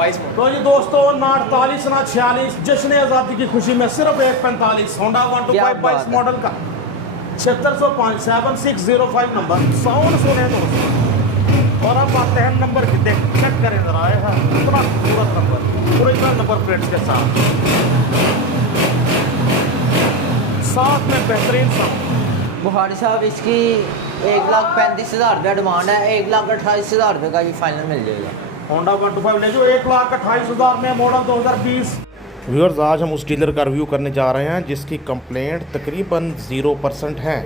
तो जी दोस्तों ना 48 ना 46 जश्न आज़ादी की खुशी में सिर्फ 145 होंडा 125 22 मॉडल का 7605 7605 नंबर साउंड सुने दोस्तों। और अब आते हैं नंबर की देख चेक करें जरा है इतना खूबसूरत नंबर ओरिजिनल नंबर प्लेट्स के साथ में बेहतरीन साउंड। बुखारी साहब इसकी 1,35,000 रुपया डिमांड है, 1,28,000 रुपये का ये फाइनल मिल जाएगा। होंडा 125 ले जो 1,28,000 में मॉडल 2020। व्यूअर्स आज हम उस डीलर का रिव्यू करने जा रहे हैं जिसकी कंप्लेंट तकरीबन 0% है।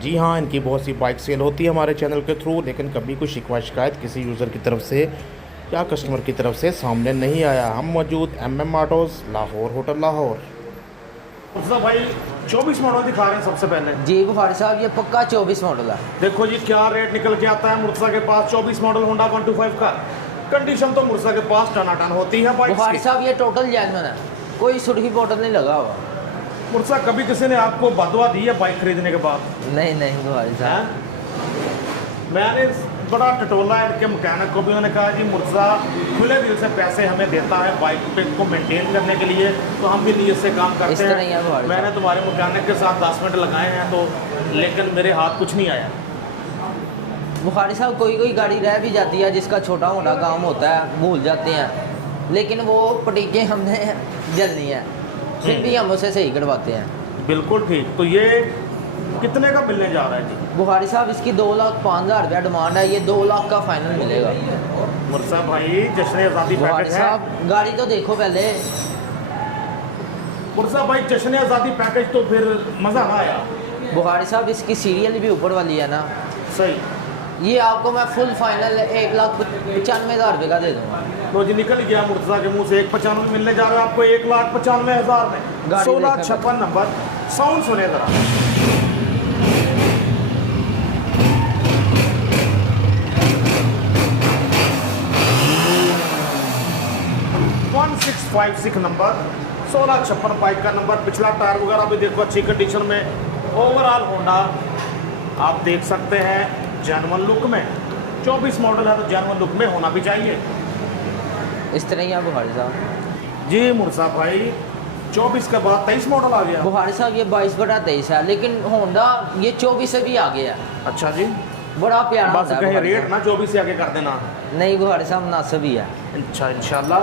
जी हाँ, इनकी बहुत सी बाइक सेल होती है हमारे चैनल के थ्रू, लेकिन कभी कोई शिकवा शिकायत किसी यूज़र की तरफ से या कस्टमर की तरफ से सामने नहीं आया। हम मौजूद MM autos Lahore, hotel Lahore. भाई 24 मॉडल दिखा रहे हैं सबसे पहले। जी बुखारी साहब ये पक्का 24 मॉडल है। देखो जी क्या रेट निकल के आता है मुर्सा के पास 24 मॉडल होंडा 125 का। कंडीशन तो मुर्सा के पास टनाटन होती है बाइक। बुखारी साहब ये टोटल जेन्युइन है, कोई सुर्खी बॉटल नहीं लगा हुआ। मुर्सा कभी किसी ने आपको बदवा दी है बाइक खरीदने के बाद? नहीं नहीं बुखारी साहब, मैंने बड़ा टटोला है इनके मैकेनिक को भी, उन्होंने कहा जी मुर्जा खुले दिल से पैसे हमें देता है बाइक पे को मेंटेन करने के लिए, तो हम भी नीयत से काम करते हैं। मैंने तुम्हारे मैकेनिक के साथ 10 मिनट लगाए हैं तो, लेकिन मेरे हाथ कुछ नहीं आया। बुखारी साहब कोई गाड़ी रह भी जाती है जिसका छोटा मोटा काम होता है, भूल जाते हैं, लेकिन वो पटीके हमने जलनी है, फिर भी हम उसे सही करवाते हैं। बिल्कुल ठीक। तो ये कितने का मिलने जा रहा है जी? बुखारी साहब इसकी 2,05,000 रुपया डिमांड है, ये 2 लाख का फाइनल मिलेगा। मुर्सा भाई जश्न आज़ादी पैकेज है। गाड़ी तो देखो पहले। मुर्सा भाई जश्न आज़ादी पैकेज तो फिर मज़ा ना आया। बुखारी साहब इसकी सीरियल भी ऊपर वाली है ना। सही। ये आपको मैं फुल फाइनल 1,95,000 रुपये का दे दूँगा। तो जी निकल गया मुर्तज़ा के मुंह से 1,95 मिलने जा रहा है आपको 1,95,000 में। 1656 नंबर साउंड सुने जरा। 1656 नंबर 1656 बाइक का नंबर। पिछला टायर वगैरह भी देखो अच्छी कंडीशन में। ओवरऑल होंडा आप देख सकते हैं जेन्युइन लुक में। 24 मॉडल है तो जेन्युइन लुक में होना भी चाहिए। इस तरह ही आप बुखारी साहब। जी मुर्सा भाई 24 के बाद 23 मॉडल आ गया। बुखारी साहब ये 22/23 है, लेकिन होंडा ये 24 से भी आगे है। अच्छा जी, बड़ा प्यारा बस कहीं रेट ना 24 से आगे कर देना। नहीं बुखारी साहब मुनासिब ही है। अच्छा इंशाल्लाह।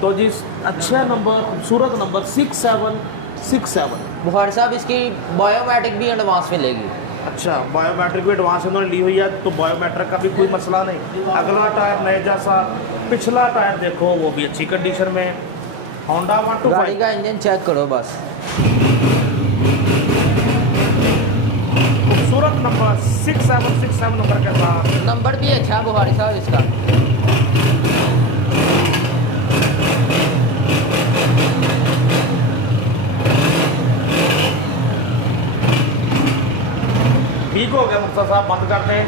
तो जी अच्छा नंबर, खूबसूरत नंबर 6767। बुखारी साहब इसकी बायोमेट्रिक भी एडवांस मिलेगी। अच्छा बायोमेट्रिक भी एडवांस इन्होंने ली हुई है, तो बायोमेट्रिक का भी कोई मसला नहीं। अगला टायर नए जैसा, पिछला टायर देखो वो भी अच्छी कंडीशन में। होंडा 125 गाड़ी का इंजन चेक करो बस। खूबसूरत नंबर 6767 नंबर के साथ। नंबर भी अच्छा है बुखारी साहब इसका। ठीक हो गया मुफ्ता साहब, बंद कर दें।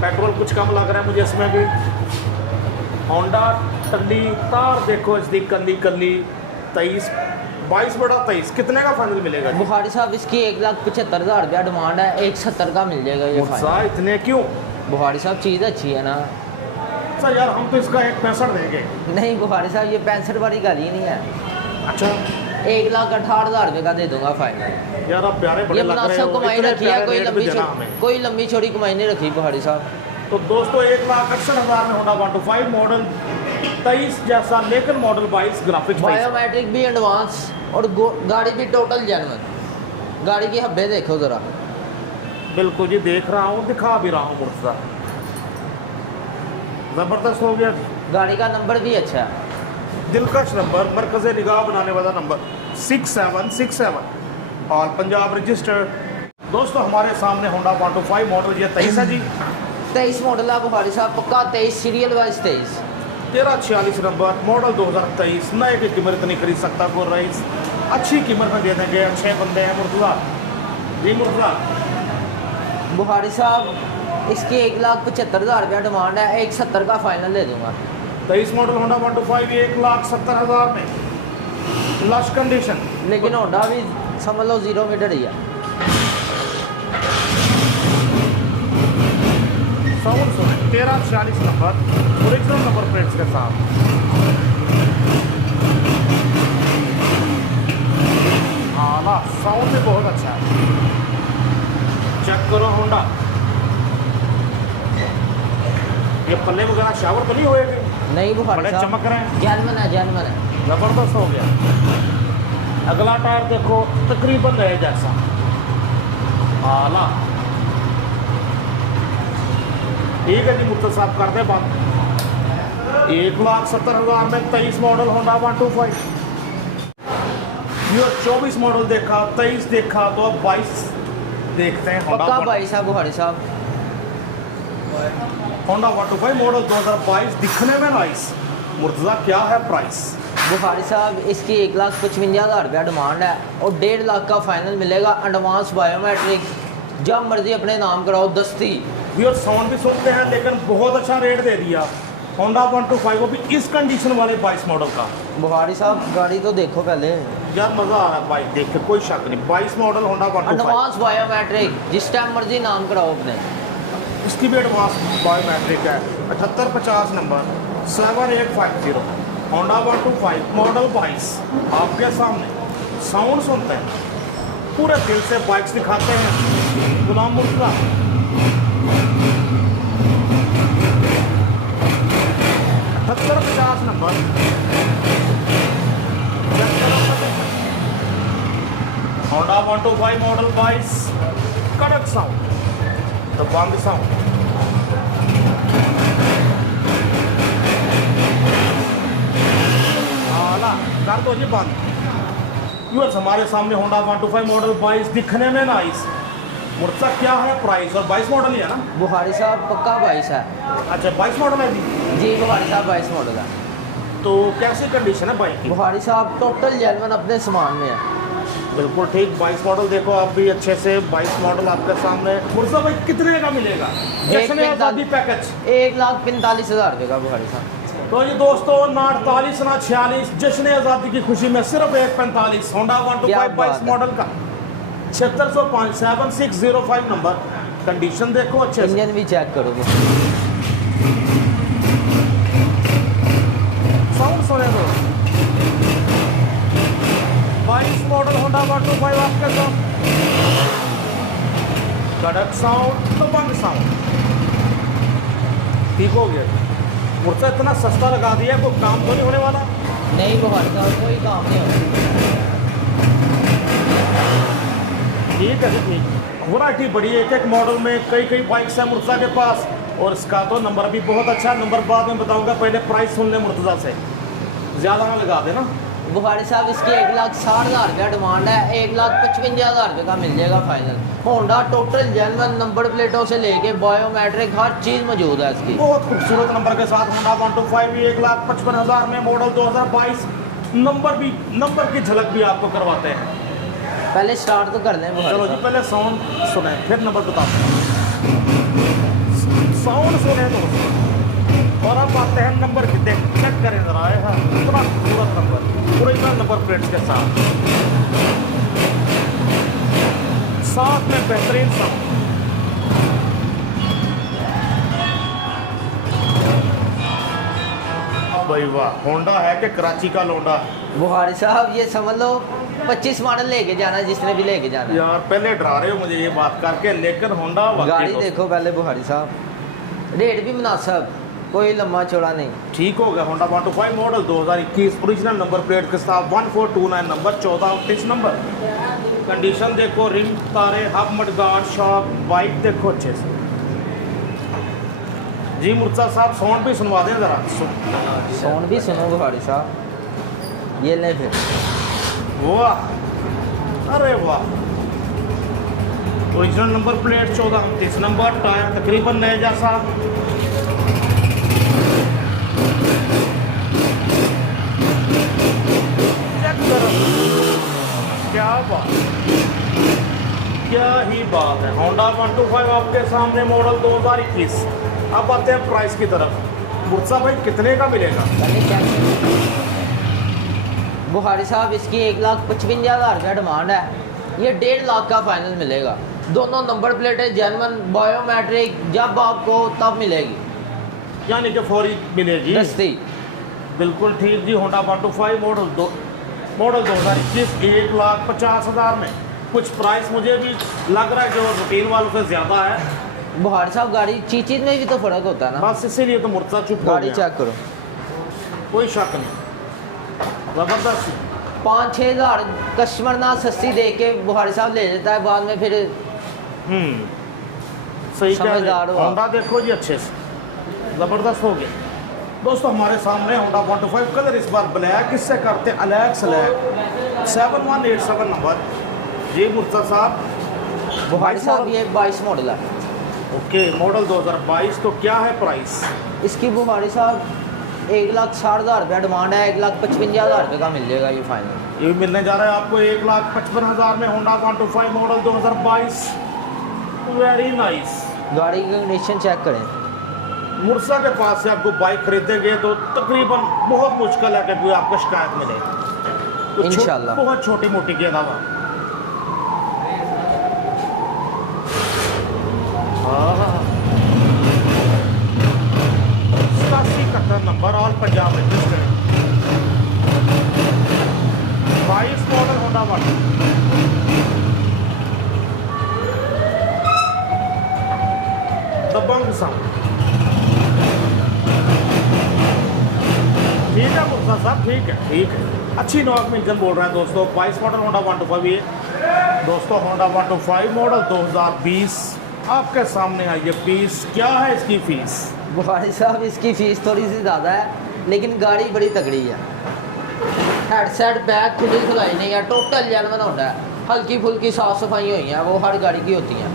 पेट्रोल कुछ कम लग रहा है मुझे इसमें भी। होंडा टल्ली तार देखो इसकी कल्ली 23 22/23 कितने का फाइनल मिलेगा? बुखारी साहब इसकी 1,75,000 रुपया डिमांड है, 1,70 का मिल जाएगा ये मुफ्ता इतने क्यों? बुखारी साहब चीज़ अच्छी है ना। सर यार हम तो इसका 165 देंगे। नहीं बुखारी साहब ये 65 वाली गाड़ी ही नहीं है। अच्छा 1,68,000 रुपये का दे दूंगा फाइनल। यार आप प्यारे बड़े ये लग रहे मुनासिब हो, कमाई इतने रखी है, प्यारे कोई लंबी छोटी कमाई नहीं रखी बुखारी साहब। तो दोस्तों 1,68,000 में होंडा 125 मॉडल 23 जैसा, लेकिन मॉडल 22 ग्राफिक्स बायोमेट्रिक भी एडवांस और गाड़ी भी टोटल जेन्युइन। गाड़ी की हब्बे देखो ज़रा। बिल्कुल जी देख रहा हूँ, दिखा भी रहा हूँ मुर्तज़ा। ज़बरदस्त हो गया। गाड़ी का नंबर भी अच्छा है, दिलकश नंबर, मरकज़ निगाह बनाने वाला नंबर 6767 और पंजाब रजिस्टर्ड। दोस्तों हमारे सामने होंडा 125 मॉडल ये 23 है जी। 23 मॉडल है बुखारी साहब, पक्का 23 सीरियल वाइज 23। 1346 number model 2023। नए की कीमत नहीं खरीद सकता कोई रईस, अच्छी कीमत में दे देंगे। अच्छे बंदे हैं मुर्तज़ा जी। मुर्तज़ा बुखारी साहब इसकी 1,75,000 रुपया डिमांड है, 1,70 का फाइनल दे दूंगा। 23 मॉडल होंडा 125 1,70,000 में लश कंडीशन, लेकिन होंडा भी समझ लो 0 मीटर ही है। साउंड सुने 1346 नंबर ओरिजिनल नंबर प्लेट्स के साथ। ये पल्ले वगैरह शावर तो नहीं होएगी? नहीं बुखारी बड़े साहब, चमक रहे हैं, जैनवन है, जैनवन है। ज़बरदस्त हो गया। अगला टायर देखो तकरीबन नए जैसा, आला। ठीक है जी, मुझसे साफ कर दे बात। 1,70,000 में 23 मॉडल होंडा 125। ये 24 मॉडल देखा, 23 देखा, तो अब 22 देखते हैं। पक्का भाई साहब बुखारी साहब। होंडा 125 मॉडल 2022 दिखने में नाइस। मुर्तज़ा क्या है प्राइस? बुखारी साहब इसकी 1,55,000 रुपया डिमांड है और 1.5 लाख का फाइनल मिलेगा। एडवांस बायोमेट्रिक, जब मर्जी अपने नाम कराओ, दस्ती। व्यूअर साउंड भी सुनते हैं, लेकिन बहुत अच्छा रेट दे दिया। होंडा 125 वो भी इस कंडीशन वाले 22 मॉडल का। बुखारी साहब गाड़ी तो देखो पहले, यार मज़ा आ रहा है बाइक देख के, कोई शक नहीं। 22 मॉडल होंडा 125, एडवांस बायोमेट्रिक, जिस टाइम मर्जी नाम कराओ अपने। इसकी भी एडवांस बायोमेट्रिक है। 7850 नंबर 7850 होंडा 125 मॉडल 22 आपके सामने। साउंड सुनते हैं, पूरे दिल से बाइक्स दिखाते हैं गुलाम मुर्तज़ा। 7850 नंबर। होंडा 125 मॉडल 22, कड़क साउंड, दबंग साउंड। आला कर दो जी बंद। व्यूअर्स हमारे सामने होंडा 125 मॉडल 22 दिखने में नाइस। मुर्तज़ा क्या है प्राइस? और 22 मॉडल ही है ना? बुखारी साहब पक्का 22 है। अच्छा 22 मॉडल है जी। जी बुखारी साहब 22 मॉडल है। तो कैसी कंडीशन है बाइक की? बुखारी साहब टोटल जेनवन अपने सामान में है। बिल्कुल ठीक। 22 मॉडल देखो आप भी अच्छे से। 22 मॉडल आपके सामने। मुर्तज़ा भाई कितने का मिलेगा जश्न आज़ादी पैकेज? 1,45,000 रुपये का बुखारी साहब। तो ये दोस्तों ना 48 ना 46, जश्न आज़ादी की खुशी में सिर्फ 1,45 होंडा 125 22 मॉडल का 7605 7605 नंबर। कंडीशन देखो अच्छे से। इंजन भी चेक करो। साउंड सुने दो। 22 मॉडल होंडा 125 आपके साथ। कड़क साउंड, दबंग साउंड। ठीक हो गया। मुर्तज़ा इतना सस्ता लगा दिया, कोई काम तो नहीं होने वाला? नहीं बुखारी साहब कोई काम नहीं होगा। ठीक है जी ठीक। वैरायटी बड़ी है, एक मॉडल में कई बाइक्स हैं मुर्तज़ा के पास, और इसका तो नंबर भी बहुत अच्छा है। नंबर बाद में बताऊंगा, पहले प्राइस सुन ले मुर्तज़ा से, ज़्यादा ना लगा देना। बुखारी साहब इसकी 1,60,000 रुपया डिमांड है। 1,55,000 रुपये का मिल जाएगा final. Honda total genuine, number प्लेटों से लेके बायोमेट्रिक हर चीज़ मौजूद है इसकी। बहुत खूबसूरत नंबर के साथ होंडा 125 भी 1,55,000 में मॉडल 2022। नंबर की झलक भी आपको करवाते हैं। पहले स्टार्ट तो कर लें बुखारी चलो जी, साहब। पहले साउंड सुने फिर नंबर बताते हैं। साउंड सुने तो, और अब आते हैं नंबर की। देख चेक करें जरा, है पूरा खूबसूरत नंबर, ओरिजिनल नंबर प्लेट्स के साथ में बेहतरीन साउंड। भाई वाह, होंडा है कि कराची का लोंडा? बुखारी साहब ये समझ लो 25 मॉडल लेके जाना है, जिसने भी लेके जाना है। यार पहले डरा रहे हो मुझे ये बात करके, लेकिन होंडा गाड़ी देखो पहले बुखारी साहब। रेट भी मुनासिब, कोई लम्बा चौड़ा नहीं। ठीक हो गया। Honda 125 model 2021, original number plate के साथ 1429 नंबर 1429 नंबर। कंडीशन देखो, रिम, तारे, हब, मडगार्ड, शॉक, बाइक देखो अच्छे से। जी मुर्तज़ा साहब साउंड भी सुनवा दें ज़रा। साउंड भी सुनो बुखारी साहब। ये ले फिर। वाह, अरे वाह। Original number plate 1429 number. Tyre तकरीबन नए जैसा। चेक करो, क्या बात, क्या ही बात है। होंडा 125 आपके सामने मॉडल 2021। अब आते हैं प्राइस की तरफ। मुर्तज़ा भाई कितने का मिलेगा? पहले चेक। बुखारी साहब इसकी 1,55,000 रुपया डिमांड है। ये 1.5 लाख का फाइनल मिलेगा। दोनों नंबर प्लेटें जेनवन, बायोमेट्रिक, जब आपको तब मिलेगी, यानी कि फौरी मिलेगी। दस्ती। बिल्कुल ठीक जी। होंडा 125 मॉडल 2021 1,50,000 में। कुछ प्राइस मुझे भी लग रहा है जो रूटीन वालों से ज़्यादा है, बुखारी साहब गाड़ी चीज में भी तो फर्क होता है ना। बस इसीलिए तो मुर्तज़ा चुप हो गाड़ी गया। चेक करो, कोई शक नहीं, ज़बरदस्त। 5-6 हज़ार कस्टमर ना सस्ती दे के बुखारी साहब ले लेता है, बाद में फिर सही कह रहे समझदार हो। हो आप। होंडा देखो जी अच्छे से, ज़बरदस्त हो गया। दोस्तों हमारे सामने होंडा 125 कलर इस बार ब्लैक, इससे करते हैं अलैग स्लैग 7187 नंबर। जी मुर्तज़ा साहब, बुखारी साहब ये 22 मॉडल है। Okay, model 2022। तो क्या है प्राइस? इसकी बुखारी साहब 1,60,000 रुपया डिमांड है, 1,55,000 रुपये का मिल जाएगा ये फाइनल। ये मिलने जा रहा है आपको 1,55,000 में होंडा 125 मॉडल 2022। Very nice. गाड़ी की कंडीशन चेक करें। मुर्सा के पास से आपको बाइक खरीदेंगे तो तकरीबन बहुत मुश्किल है कि कोई आपको शिकायत मिले, तो इंशाल्लाह। बहुत छोटी मोटी के अलावा। Number all Punjab registered 22 model Honda वाटर। दबंग साउंड ठीक है मुर्तज़ा साहब, ठीक है ठीक है। अच्छी नॉक में इंजन बोल रहे हैं दोस्तों। 22 मॉडल होंडा 125 ये दोस्तों, होंडा 125 मॉडल 2020 आपके सामने आई है पीस। क्या है इसकी फीस? बुखारी साहब इसकी फ़ीस थोड़ी सी ज़्यादा है, लेकिन गाड़ी बड़ी तगड़ी है। हेडसेट बैग खुली खुलाई नहीं है, टोटल जेन्युइन होंडा है। हल्की फुल्की साफ़ सफाई हुई है, वो हर गाड़ी की होती हैं।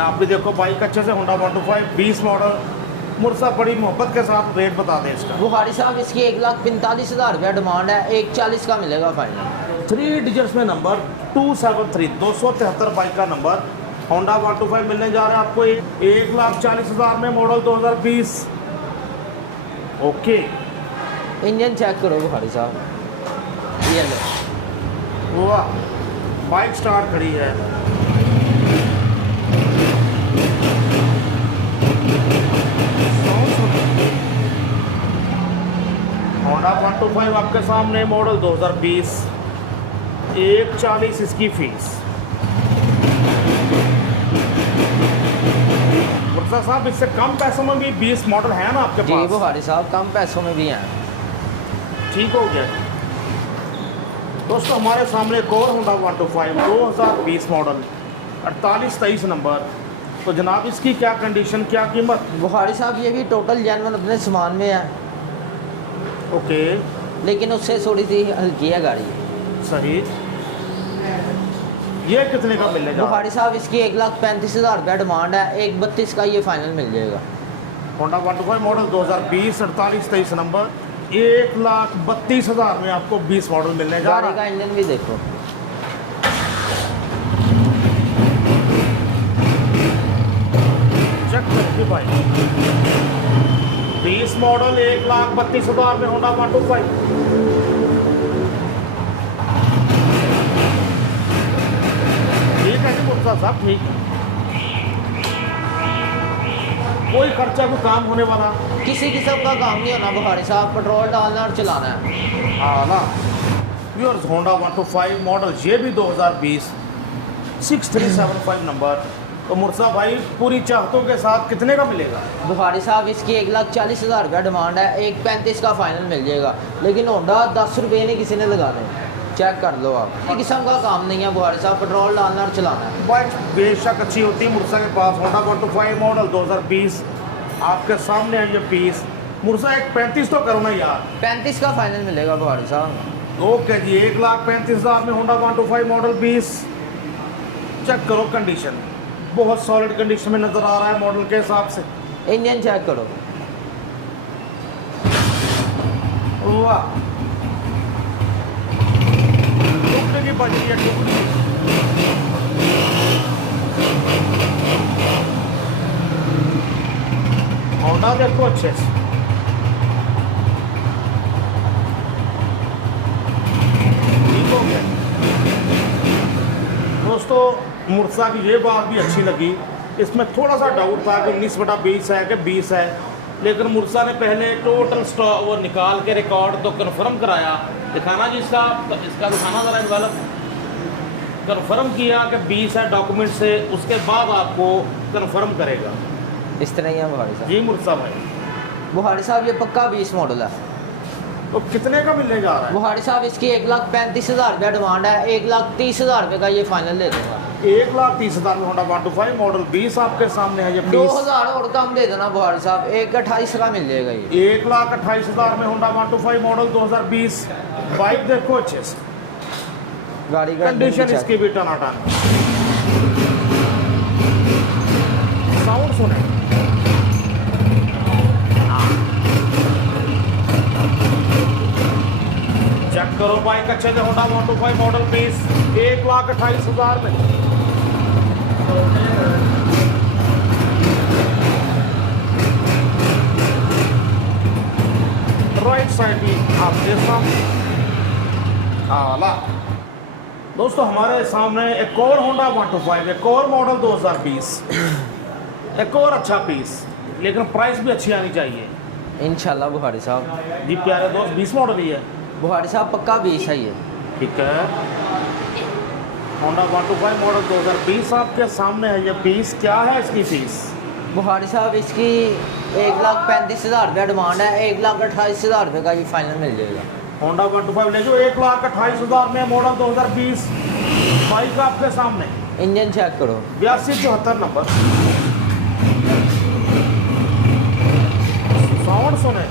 आप भी देखो बाइक अच्छे से, होंडा 125 20 मॉडल। मुर्सा बड़ी मोहब्बत के साथ रेट बता दें इसका। बुखारी साहब इसकी 1,45,000 रुपया डिमांड है, 1,40,000 का मिलेगा फाइनल। 3 डिजिट्स में नंबर 273 273 बाइक का नंबर होंडा 125 मिलने जा रहा है आपको 1,40,000 में मॉडल 2020। ओके, इंजन चेक करो बुखारी साहब, ये लो। वाह, बाइक स्टार्ट खड़ी है। होंडा 125 आपके सामने मॉडल 2020, 1,40,000 इसकी फीस। मुर्तज़ा साहब इससे कम पैसों में भी 20 मॉडल है ना आपके जी पास? बुखारी साहब कम पैसों में भी हैं। ठीक हो गया दोस्तों। हमारे सामने एक और होंडा 125 2020 मॉडल 4823 नंबर। तो जनाब इसकी क्या कंडीशन, क्या कीमत? बुखारी साहब ये भी टोटल जेन्युइन अपने सामान में है, ओके, लेकिन उससे थोड़ी सी हल्की है गाड़ी। सही। ये कितने का मिलने जा रहा है? बुखारी साहब इसकी 1,35,000 रुपया डिमांड है, 1,32,000 का ये फाइनल मिल जाएगा। होंडा 125 मॉडल 2020 4823 नंबर 1,32,000 में आपको 20 मॉडल मिलने जा गाड़ी रहा का है। इंजन भी देखो। चेक करके भाई 20 मॉडल 1,32,000 में होंडा 125। ठीक है जी मुर्तज़ा साहब, ठीक है। कोई खर्चा को काम होने वाला किसी किस्म का काम नहीं होना बुखारी साहब, पेट्रोल डालना और चलाना है। आला व्यूअर्स, होंडा 125 मॉडल ये भी 2020 6375 नंबर। तो मुर्तज़ा भाई पूरी चाहतों के साथ कितने का मिलेगा? बुखारी साहब इसकी 1,40,000 रुपया डिमांड है, 1,35,000 का फाइनल मिल जाएगा। लेकिन होंडा 10 रुपये नहीं किसी ने लगाने, चेक कर लो आप। किसी किस्म का काम नहीं है बुखारी साहब, पेट्रोल डालना और चलाना है। बाइक बेशक अच्छी होती है मुर्तज़ा के पास। होंडा 125 मॉडल 2020 आपके सामने है ये पीस। मुर्तज़ा एक 35 तो करो ना यार। 35 का फाइनल मिलेगा बुखारी साहब। ओके जी, 1,35,000 में होंडा 125 मॉडल 20। चेक करो कंडीशन, बहुत सॉलिड कंडीशन में नज़र आ रहा है मॉडल के हिसाब से। इंजन चेक करो। वाह, टुकड़े की बज रही है, टुकड़ी। होंडा देखो अच्छे से, ठीक हो गया दोस्तों। मुर्तज़ा की ये बात भी अच्छी लगी, इसमें थोड़ा सा डाउट था कि 19/20 है कि 20 है, लेकिन मुर्तज़ा ने पहले टोटल स्टॉक वो निकाल के रिकॉर्ड तो कन्फर्म कराया। दिखाना जी इसका दिखाना ज़रा इन्वेलप। कन्फर्म किया कि 20 है डॉक्यूमेंट से, उसके बाद आपको कंफर्म करेगा। इस तरह ही है बुखारी साहब। जी मुर्तज़ा भाई, बुखारी साहब ये पक्का 20 मॉडल है। तो कितने का मिलने जा रहा है? बुखारी साहब इसकी 1,35,000 रुपया डिमांड है, 1,30,000 रुपये का ये फाइनल दे दूंगा। 1,30,000 में होंडा 125 मॉडल 20 आपके सामने है। ये 2,000 और कम दे देना बुखारी साहब, 1,28,000 का मिल जाएगा ये। 1,28,000 में होंडा 125 मॉडल 2020। बाइक देखो अच्छे से, गाड़ी का कंडीशन इसकी भी टनाटन। साउंड सुने, चेक करो बाइक अच्छे से। होंडा 125 मॉडल 20, 1,28,000 में। राइट साइड भी आपके सामने आला। दोस्तों हमारे सामने एक और होंडा 125, एक और मॉडल 2020, एक और अच्छा पीस, लेकिन प्राइस भी अच्छी आनी चाहिए इंशाल्लाह बुखारी साहब। जी प्यारे दोस्त। 20 मॉडल ही है। बुखारी साहब पक्का 20 है ये। ठीक है, होंडा 125 मॉडल 2020 आपके सामने है। ये पीस क्या है इसकी फीस? बुखारी साहब इसकी 1,35,000 रुपया डिमांड है, 1,28,000 रुपये का ये फाइनल मिल जाएगा। होंडा 125 ले जो 1,28,000 में मॉडल 2020 बाइक आपके सामने। इंजन चेक करो, 8274 नंबर। साउंड सुने,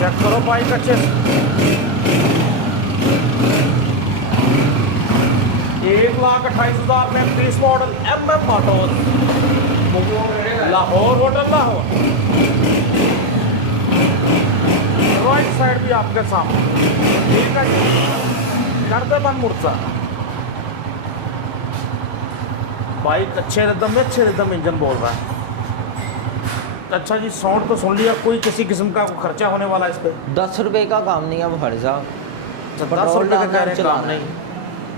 चेक करो बाइक अच्छे से। 1,28,000 में 30 model MM Motors, Lahore hotel Lahore. Right side भी आपके सामने। ठीक है जी, कर दे बंद मुर्चा। बाइक अच्छे रिदम में, अच्छे रिदम इंजन बोल रहा है। अच्छा जी, साउंड तो सुन लिया। कोई किसी किस्म का खर्चा होने वाला इस पे? 10 रुपये का काम नहीं है बुखारी साहब। 10 रुपये का कह रहे हैं काम नहीं।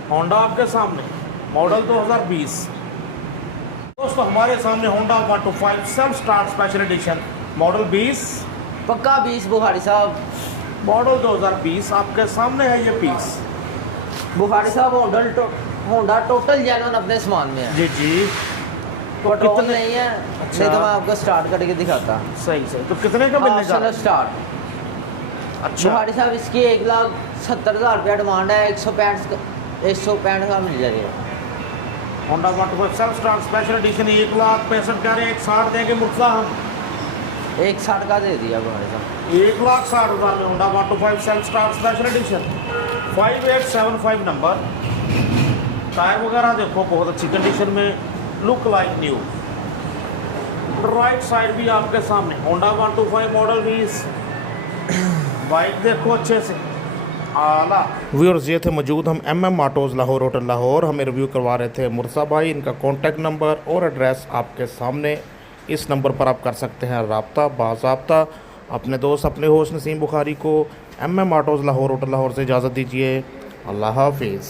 होंडा आपके सामने मॉडल 2020। दोस्तों हमारे सामने Honda 125 self start special edition model 20, पक्का 20 बुखारी साहब। मॉडल 2020 आपके सामने है ये पीस। बुखारी साहब होंडा टोटल जेन्युइन अपने सामान में है। जी जी। तो पेट्रोल कितने? नहीं है। अच्छा। नहीं तो मैं आपको स्टार्ट करके दिखाता। सही सही। तो कितने का मिलने जा रहा है? स्टार्ट। अच्छा, बुखारी साहब इसकी 1,70,000 रुपया डिमांड है, 165 का मिल जाएगा। Honda 125 self start special edition 1,65,000 कह रहे हैं। 1,60 देंगे मुर्तज़ा हम। 1,60 का दे दिया बुखारी साहब। 1,60,000 में Honda 125 self start special edition 5875 number. Tyre वगैरह देखो बहुत अच्छी कंडीशन में, look like new. Right side भी आपके सामने होंडा 125 मॉडल 20। बाइक देखो अच्छे से आला। व्यूअर्स ये थे मौजूद हम MM autos Lahore hotel Lahore. हमें रिव्यू करवा रहे थे मुर्तज़ा भाई। इनका कॉन्टैक्ट नंबर और एड्रेस आपके सामने, इस नंबर पर आप कर सकते हैं रब्ता बाज़ाब्ता। अपने दोस्त अपने होस्ट नसीम बुखारी को MM autos Lahore hotel Lahore से इजाज़त दीजिए। अल्लाह हाफिज़।